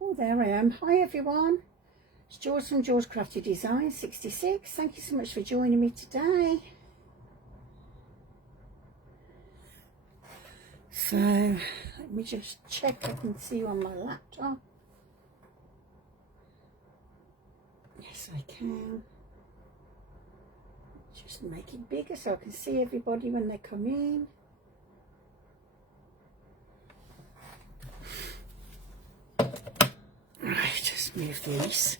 Oh, there I am. Hi everyone. It's George from George Crafty Design 66. Thank you so much for joining me today. So let me just check I can see you on my laptop. Yes, I can. Just make it bigger so I can see everybody when they come in. Right, just move these.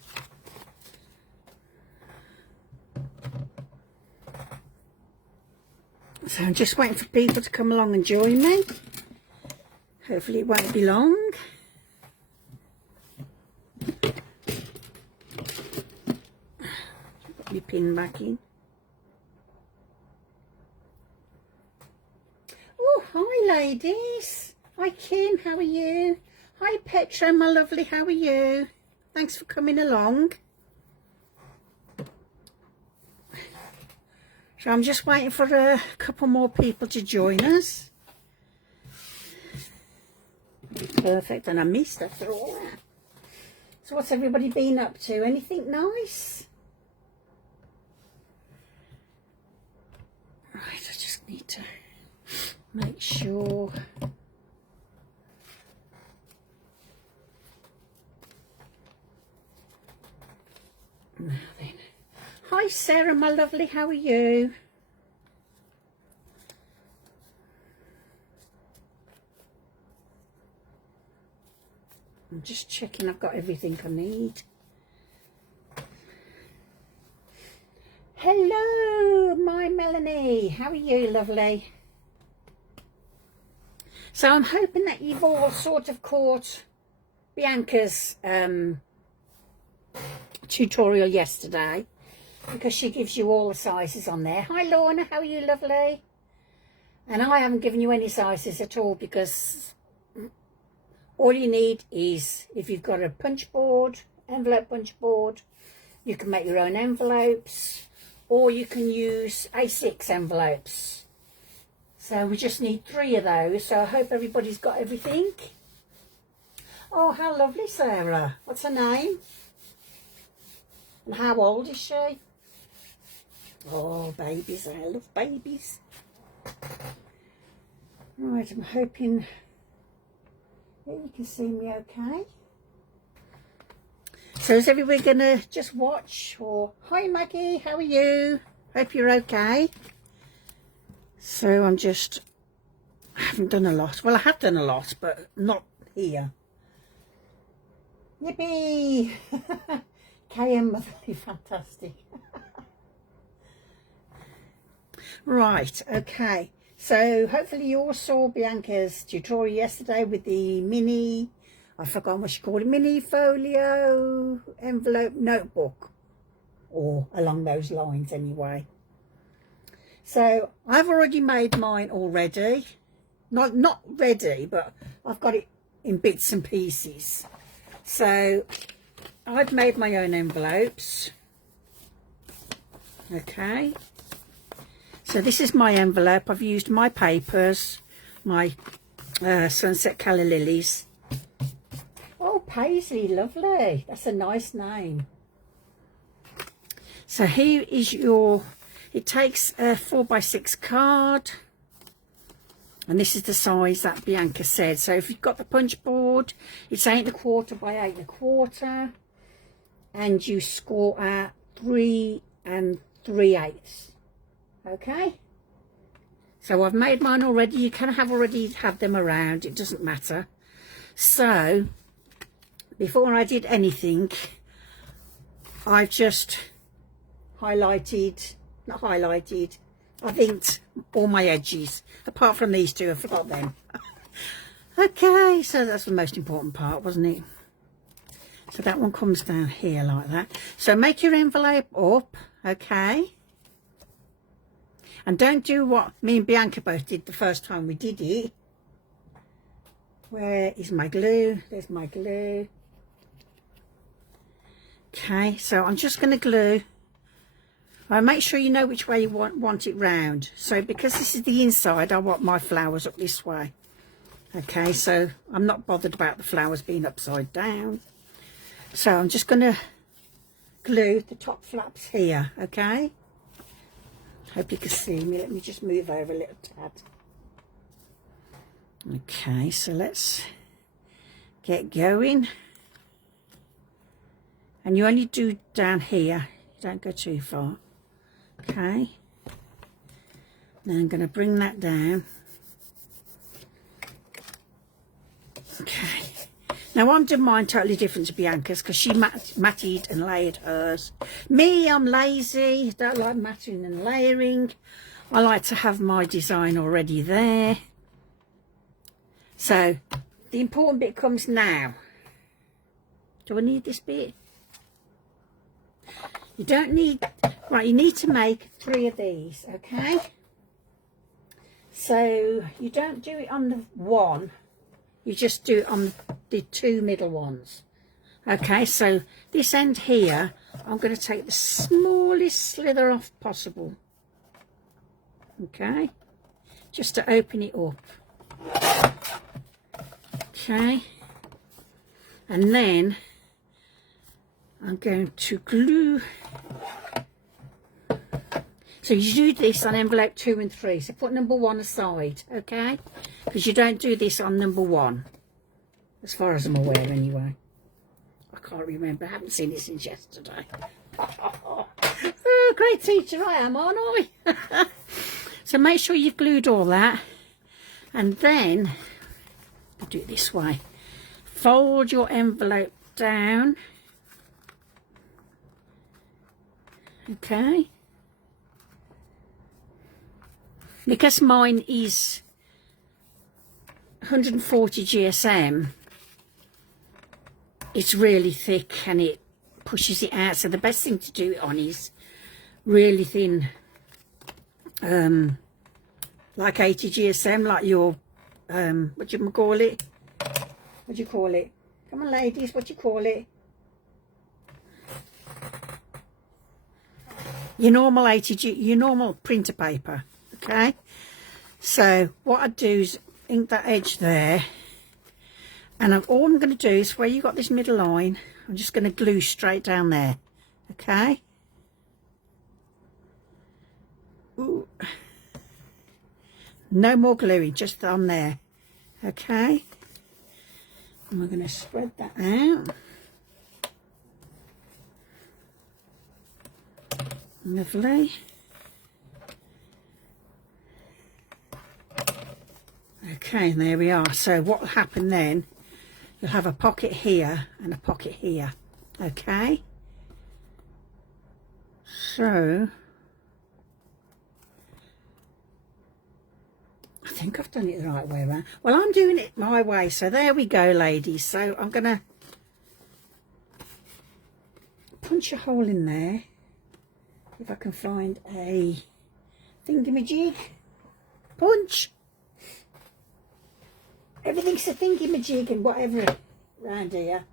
So I'm just waiting for people to come along and join me. Hopefully it won't be long. Put my pin back in. Oh, hi ladies. Hi Kim, how are you? Hi Petra, my lovely, how are you? Thanks for coming along. So I'm just waiting for a couple more people to join us. Perfect, and I missed after all that. So what's everybody been up to? Anything nice? Right, I just need to make sure. Now then. Hi Sarah, my lovely, how are you? I'm just checking I've got everything I need. Hello, my Melanie, how are you, lovely? So I'm hoping that you've all sort of caught Bianca's tutorial yesterday, because she gives you all the sizes on there. Hi Lorna, how are you, lovely? And I haven't given you any sizes at all, because all you need is, if you've got a punch board, envelope punch board, you can make your own envelopes, or you can use A6 envelopes. So we just need 3 of those. So I hope everybody's got everything. Oh, how lovely, Sarah. What's her name? And how old is she? Oh, babies. I love babies. Right, I'm hoping that you can see me okay. So is everybody going to just watch? Or, hi Maggie, how are you? Hope you're okay. So I haven't done a lot. Well, I have done a lot, but not here. Yippee! KM Motherly, fantastic. Right, okay. So hopefully you all saw Bianca's tutorial yesterday with the mini, I forgot what she called it, mini folio envelope notebook, or along those lines anyway. So I've already made mine already. Not ready, but I've got it in bits and pieces. So I've made my own envelopes. Okay. So this is my envelope. I've used my papers, my Sunset Calla Lilies. Oh, Paisley, lovely. That's a nice name. So here is your, it takes a 4x6 card. And this is the size that Bianca said. So if you've got the punch board, it's 8 1/4 by 8 1/4. And you score at 3 3/8. Okay. So I've made mine already. You can have already had them around. It doesn't matter. So before I did anything, I've just highlighted, not highlighted, I've inked all my edges, apart from these two. I forgot them. Okay, so that's the most important part, wasn't it? So that one comes down here like that. So make your envelope up, okay? And don't do what me and Bianca both did the first time we did it. Where is my glue? There's my glue. Okay, so I'm just going to glue Make sure you know which way you want it round. So because this is the inside, I want my flowers up this way. Okay, so I'm not bothered about the flowers being upside down. So I'm just going to glue the top flaps here, okay? Hope you can see me. Let me just move over a little tad. Okay, so let's get going. And you only do down here. You don't go too far. Okay. Now I'm going to bring that down. Okay. Now I'm doing mine totally different to Bianca's because she matted and layered hers. Me, I'm lazy. Don't like matting and layering. I like to have my design already there. So the important bit comes now. Do I need this bit? You don't need, right, you need to make 3 of these, okay? So you don't do it on the one, you just do it on the 2 middle ones. Okay, so this end here, I'm going to take the smallest slither off possible. Okay, just to open it up. Okay, and then I'm going to glue. So you do this on envelope 2 and 3. So put number 1 aside, okay? Because you don't do this on number 1, as far as I'm aware anyway. I can't remember. I haven't seen it since yesterday. Oh, great teacher I am, aren't I? So make sure you've glued all that. And then, I'll do it this way. Fold your envelope down. Okay. Because mine is 140 GSM, it's really thick and it pushes it out. So the best thing to do it on is really thin, like 80 GSM, like your, what do you call it? What do you call it? Come on, ladies, what do you call it? Your normal 80, your normal printer paper. Okay, so what I do is ink that edge there, and all I'm going to do is where you got this middle line, I'm just going to glue straight down there. Okay. Ooh. No more gluing, just on there. Okay, and we're going to spread that out. Lovely. Okay, and there we are. So what will happen then, you'll have a pocket here and a pocket here. Okay, so I think I've done it the right way around. Well, I'm doing it my way, so there we go, ladies. So I'm gonna punch a hole in there, if I can find a thingamajig. Punch. Everything's a thingamajig and whatever around here.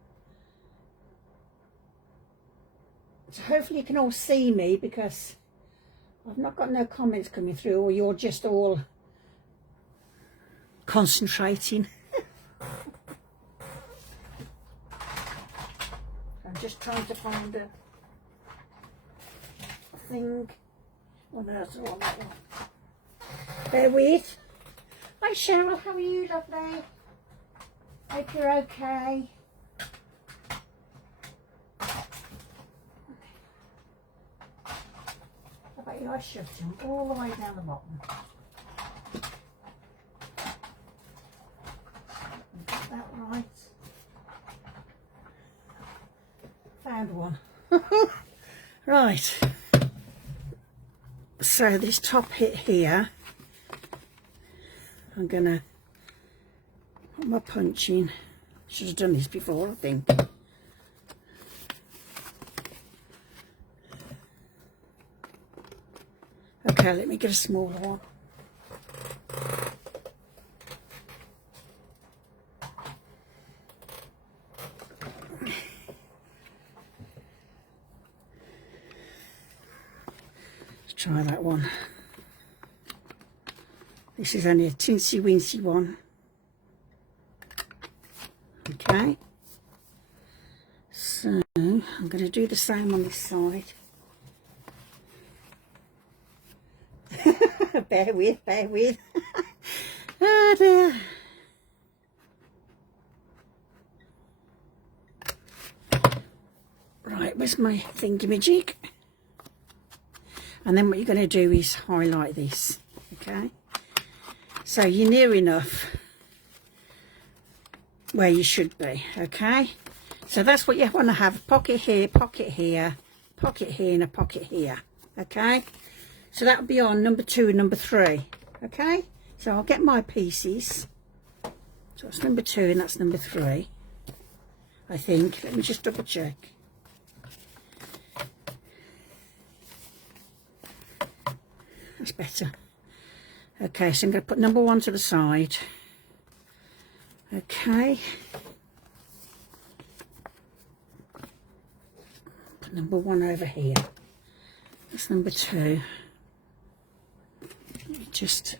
So hopefully you can all see me, because I've not got no comments coming through, or you're just all concentrating. I'm just trying to find a thing. Oh, no, that's the wrong one. Bear with. Hi Cheryl, how are you, lovely? Hope you're okay. How about you? I shoved him all the way down the bottom. Got that right. Found one. Right. So this top hit here, I'm gonna put my punch in. Should have done this before, I think. Okay, let me get a smaller one. Try that one. This is only a teensy weensy one. Okay. So I'm going to do the same on this side. bear with, bear with. Oh dear. Right, where's my thingamajig? And then what you're going to do is highlight this, okay? So you're near enough where you should be, okay? So that's what you want to have, a pocket here, pocket here, pocket here, and a pocket here, okay? So that'll be on number 2 and number 3, okay? So I'll get my pieces. So that's number 2 and that's number 3, I think. Let me just double check. That's better. Okay, so I'm going to put number 1 to the side. Okay. Put number 1 over here. That's number 2. Just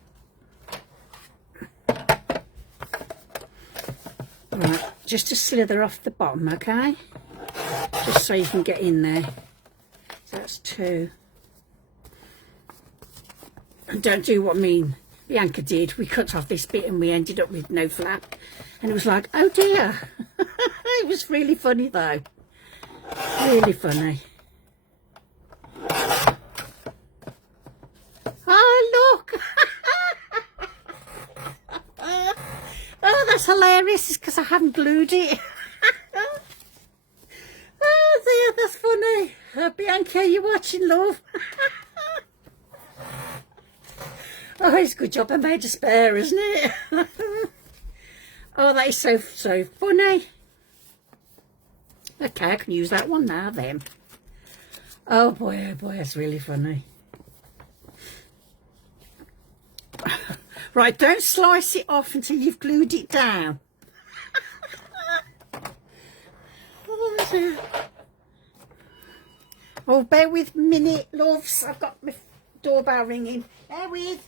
right, just to slither off the bottom, okay? Just so you can get in there. So that's 2. And don't do what Bianca did. We cut off this bit and we ended up with no flap. And it was like, oh dear. It was really funny though. Really funny. Oh, look. Oh, that's hilarious. It's because I haven't glued it. Oh dear, that's funny. Bianca, you watching, love? Oh, it's a good job I made a spare, isn't it? Oh, that is so funny. Okay, I can use that one now then. Oh boy, that's really funny. Right, don't slice it off until you've glued it down. Oh, bear with me a minute, loves. I've got my doorbell ringing. Bear with.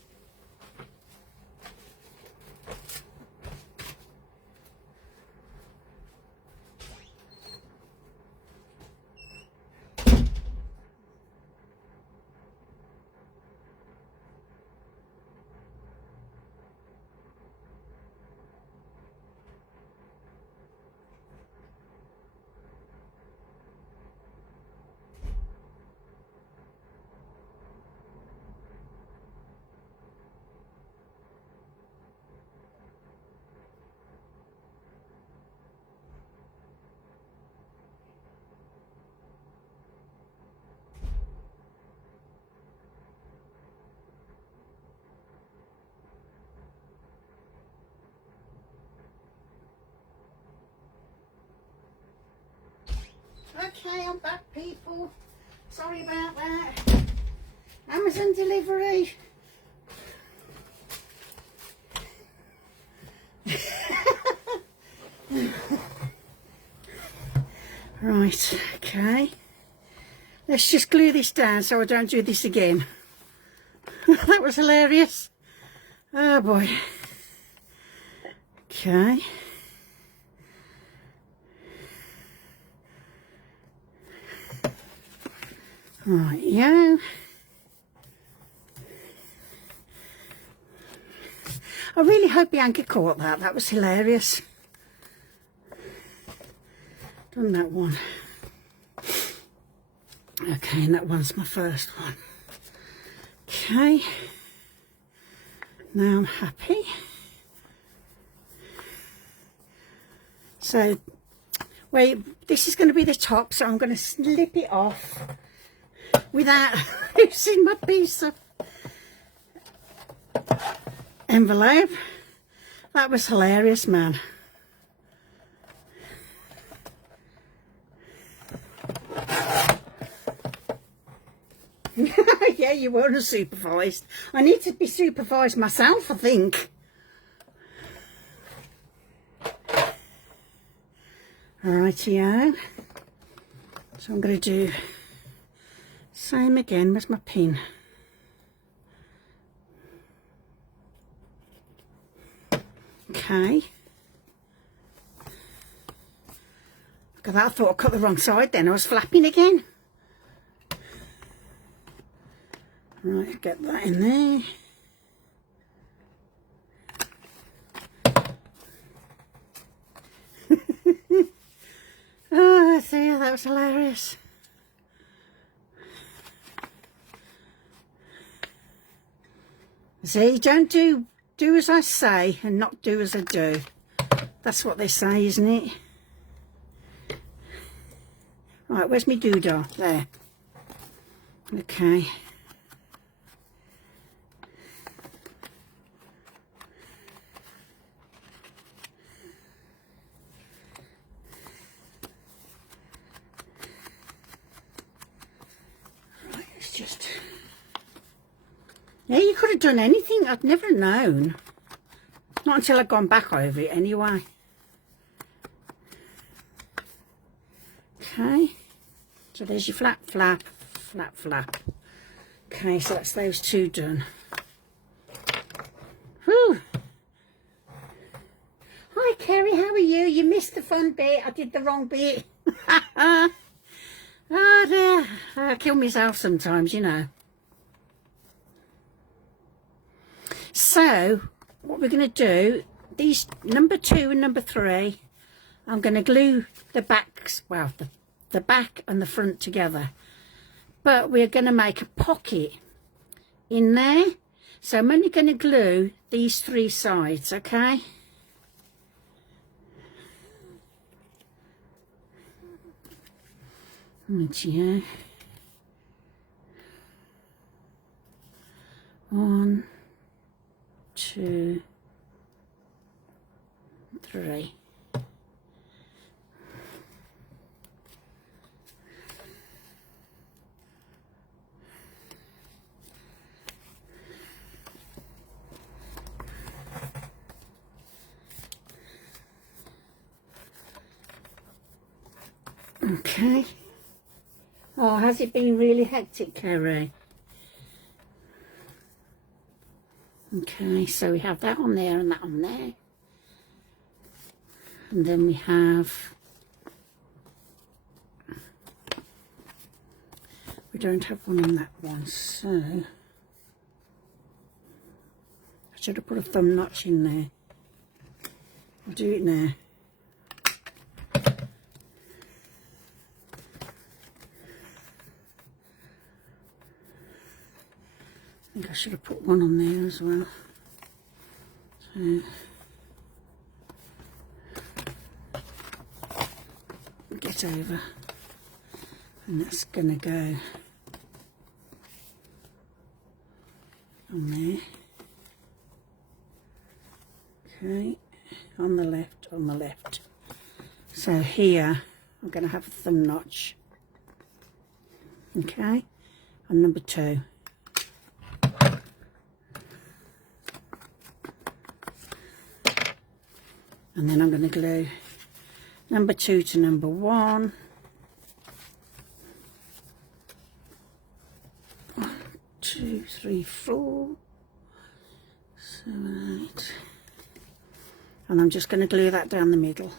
Okay, I'm back, people. Sorry about that. Amazon delivery. Right, okay. Let's just glue this down so I don't do this again. That was hilarious. Oh boy. Okay. Right, yeah. I really hope Bianca caught that. That was hilarious. Done that one. Okay, and that one's my first one. Okay. Now I'm happy. So, wait, this is going to be the top, so I'm going to slip it off without losing my piece of envelope. That was hilarious, man. Yeah, you weren't supervised. I need to be supervised myself, I think. Rightio. So I'm going to do same again. Where's my pin? Okay. Look at that, I thought I cut the wrong side then. I was flapping again. Right, get that in there. Oh, dear, that was hilarious. See, don't do as I say and not do as I do. That's what they say, isn't it? Right, where's my doodah? There. Okay. Right, it's just... Yeah, you could have done anything. I'd never known. Not until I'd gone back over it anyway. Okay. So there's your flap, flap, flap, flap. Okay, so that's those two done. Whew. Hi, Kerry, how are you? You missed the fun bit. I did the wrong bit. Oh, dear. I kill myself sometimes, you know. So, what we're going to do, these number 2 and number 3, I'm going to glue the backs, well, the back and the front together. But we're going to make a pocket in there. So I'm only going to glue these 3 sides, okay? Yeah. 1, 2, 3. Okay. Oh, has it been really hectic, Kerry? Okay, so we have that on there and that on there. And then we have... We don't have one in that one, so... I should have put a thumb notch in there. I'll do it now. I think I should have put one on there as well. So, get over, and that's gonna go on there. Okay, on the left, on the left. So here I'm gonna have a thumb notch. Okay, on number 2. And then I'm going to glue number 2 to number 1. 1, 2, 3, 4, 7, 8. And I'm just going to glue that down the middle.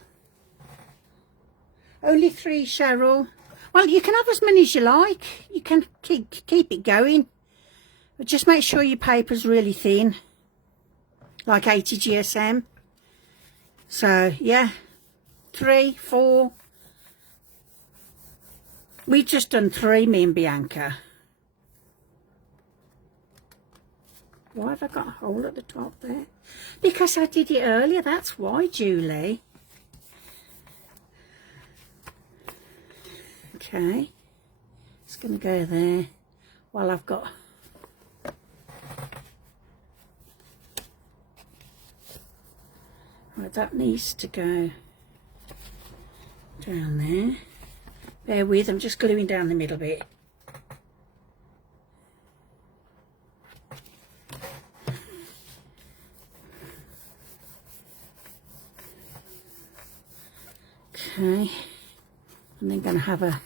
Only 3, Cheryl. Well, you can have as many as you like. You can keep it going. But just make sure your paper's really thin. Like 80 GSM. So, yeah, 3, 4. We've just done 3, me and Bianca. Why have I got a hole at the top there? Because I did it earlier, that's why, Julie. Okay, it's going to go there while I've got... Right, that needs to go down there. Bear with, I'm just gluing down the middle bit. Okay, and then going to have a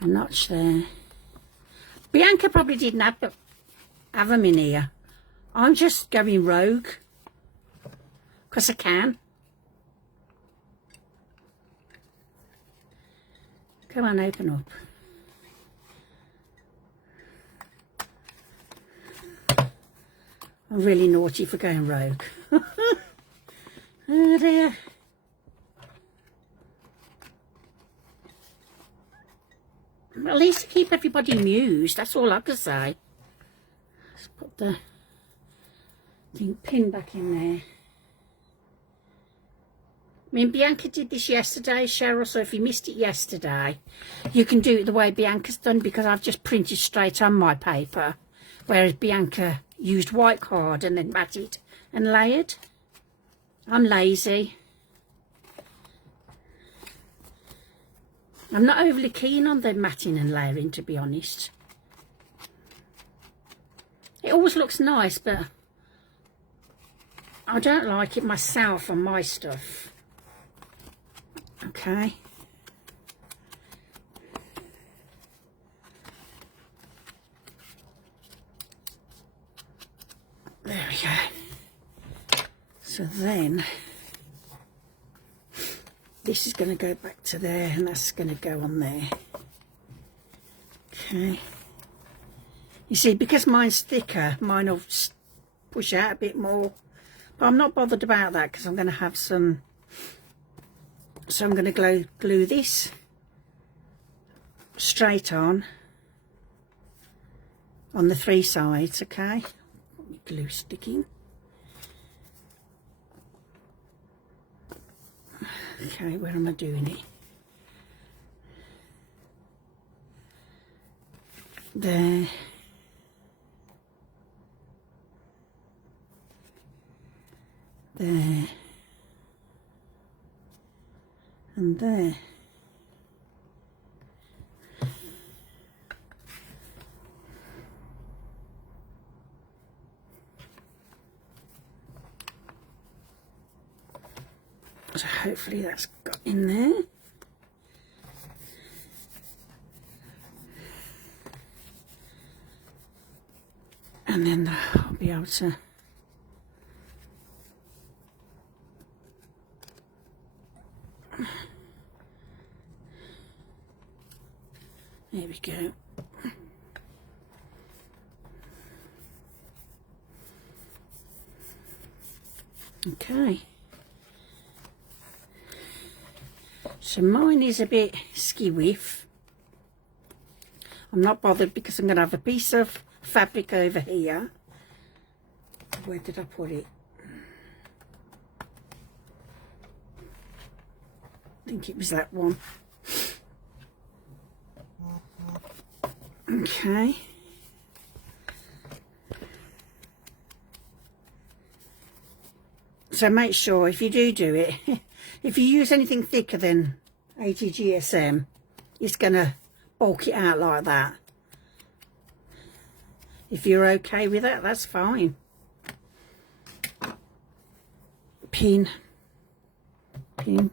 notch there. Bianca probably didn't have them in here. I'm just going rogue. because I can. Come on, open up. I'm really naughty for going rogue. Oh dear. At least to keep everybody amused, that's all I can say. Let's put the pin back in there. I mean, Bianca did this yesterday, Cheryl, so if you missed it yesterday, you can do it the way Bianca's done, because I've just printed straight on my paper, whereas Bianca used white card and then matted and layered. I'm lazy. I'm not overly keen on the matting and layering, to be honest. It always looks nice, but I don't like it myself on my stuff. Okay. There we go. So then this is going to go back to there, and that's going to go on there. Okay. You see, because mine's thicker, mine will push out a bit more. But I'm not bothered about that, because I'm going to have some. So I'm going to glue this straight on the 3 sides, okay? Put my glue sticking. Okay, where am I doing it? There. There. And there. So hopefully that's got in there. And then I'll be able to there we go. Okay. So mine is a bit ski-whiff. I'm not bothered because I'm going to have a piece of fabric over here. Where did I put it? I think it was that one. Okay. So make sure if you do it, if you use anything thicker than 80 GSM, it's going to bulk it out like that. If you're okay with that, that's fine. Pin. Pin.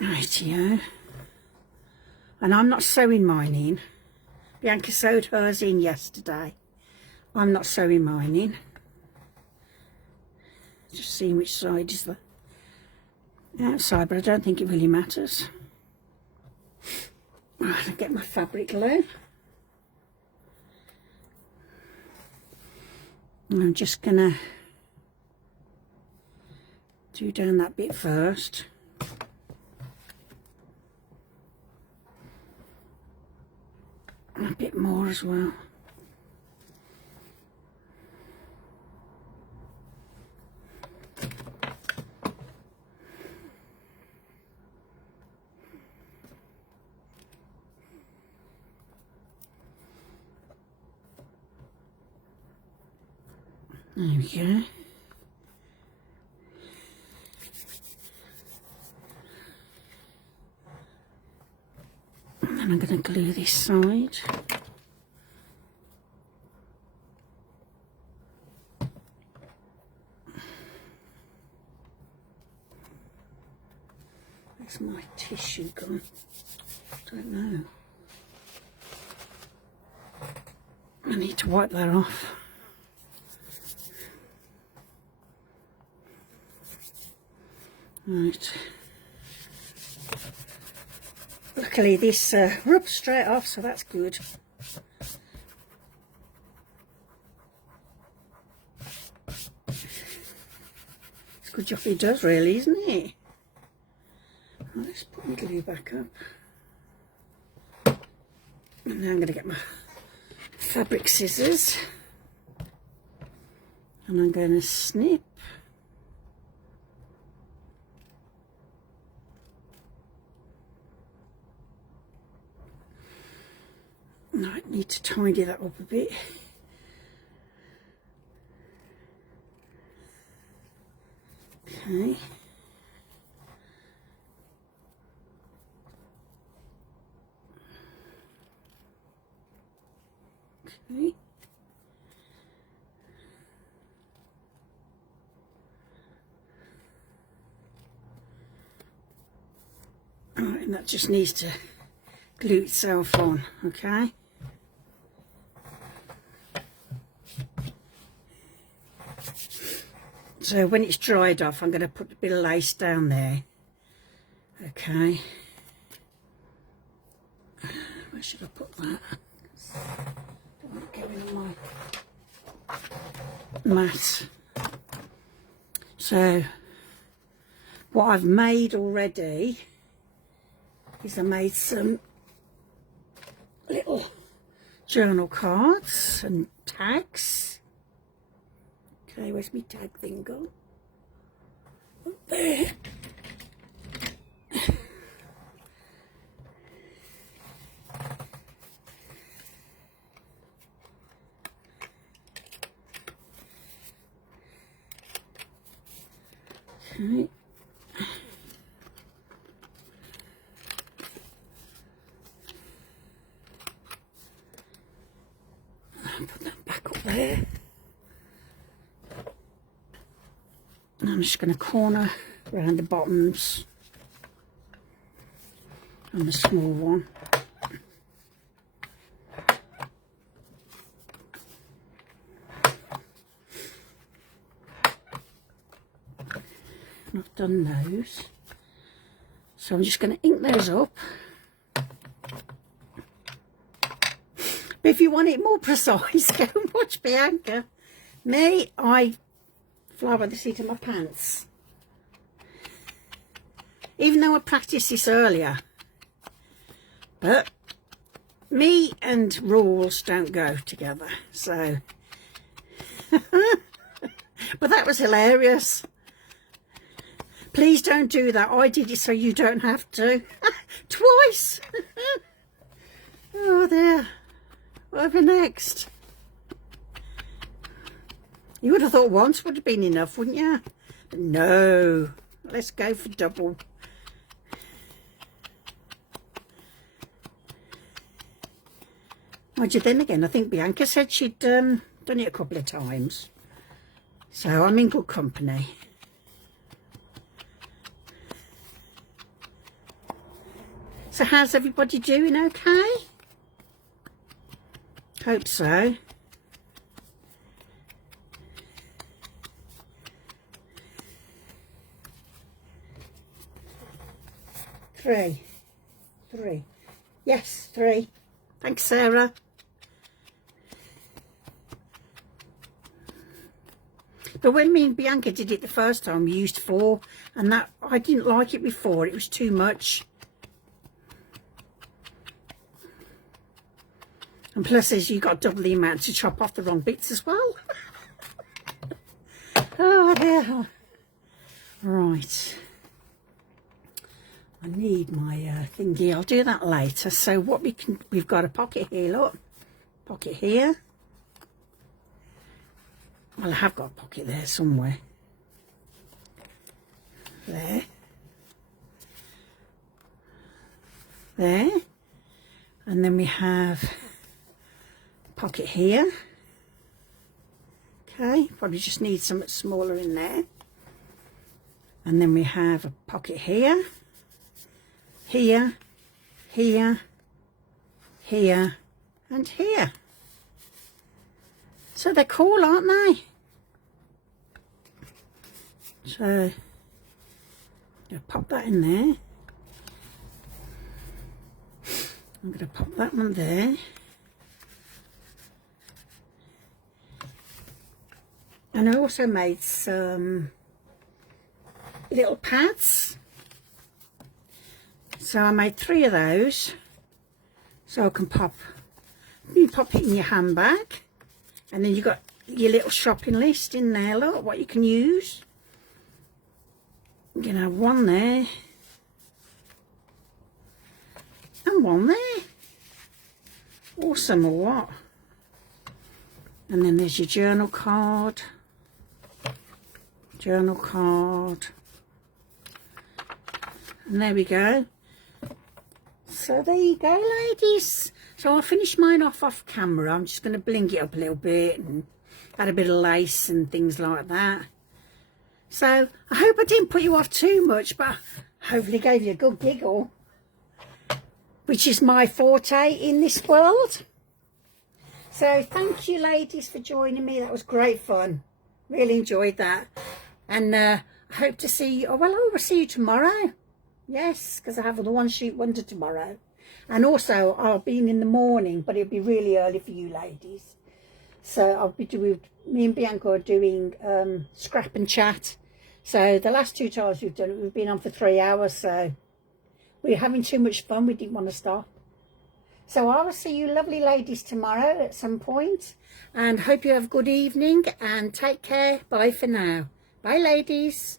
Rightio. And I'm not sewing mine in. Bianca sewed hers in yesterday. I'm not sewing mine in. Just seeing which side is the outside, but I don't think it really matters. Right, I'll get my fabric glue. And I'm just gonna do down that bit first. And a bit more as well. There we go. And then I'm going to glue this side. Where's my tissue gone? Don't know. I need to wipe that off. Right. Luckily this rubs straight off, so that's good. It's a good job it does, really, isn't it? Right, let's put my glue back up. And now I'm going to get my fabric scissors. And I'm going to snip. Now I need to tidy that up a bit. Okay. Okay. Alright, and that just needs to glue itself on, okay? So when it's dried off, I'm going to put a bit of lace down there, okay? Where should I put that? Don't want to go in my mat. So what I've made already is I made some little journal cards and tags. Okay, where's my tag thing gone? Up there. Okay. Put that back up there. And I'm just going to corner around the bottoms and the small one. And I've done those. So I'm just going to ink those up. But if you want it more precise, go and watch Bianca. Me, I fly by the seat of my pants. Even though I practiced this earlier. But me and rules don't go together. So. But that was hilarious. Please don't do that. I did it so you don't have to. Twice. Oh dear. Whatever next? You would have thought once would have been enough, wouldn't you? But no. Let's go for double. Mind you, then again, I think Bianca said she'd done it a couple of times. So I'm in good company. So how's everybody doing? Okay? Hope so. Three. Yes, 3. Thanks, Sarah. But when me and Bianca did it the first time, we used 4, and that I didn't like it before. It was too much. And plus, as you got double the amount to chop off the wrong bits as well. Oh dear. Right. I need my thingy. I'll do that later. So what we've got a pocket here. Look, pocket here. Well, I have got a pocket there somewhere. There. There. And then we have a pocket here. Okay, probably just need something smaller in there. And then we have a pocket here. Here, here, here, and here. So they're cool, aren't they? So I'll pop that in there. I'm going to pop that one there. And I also made some little pads. So I made 3 of those. So I can pop, you pop it in your handbag. And then you've got your little shopping list in there, look, what you can use. You can have one there. And one there. Awesome, or what? And then there's your journal card. Journal card. And there we go. So there you go, ladies. So I'll finish mine off camera. I'm just going to bling it up a little bit and add a bit of lace and things like that. So I hope I didn't put you off too much, but hopefully gave you a good giggle, which is my forte in this world. So thank you, ladies, for joining me. That was great fun. Really enjoyed that. And I hope to see you. Oh, well, I will see you tomorrow. Yes, because I have the one shoot wonder tomorrow. And also, I'll be in the morning, but it'll be really early for you ladies. So I'll be doing, me and Bianca are doing scrap and chat. So the last 2 times we've done it, we've been on for 3 hours. So we're having too much fun. We didn't want to stop. So I will see you lovely ladies tomorrow at some point. And hope you have a good evening and take care. Bye for now. Bye, ladies.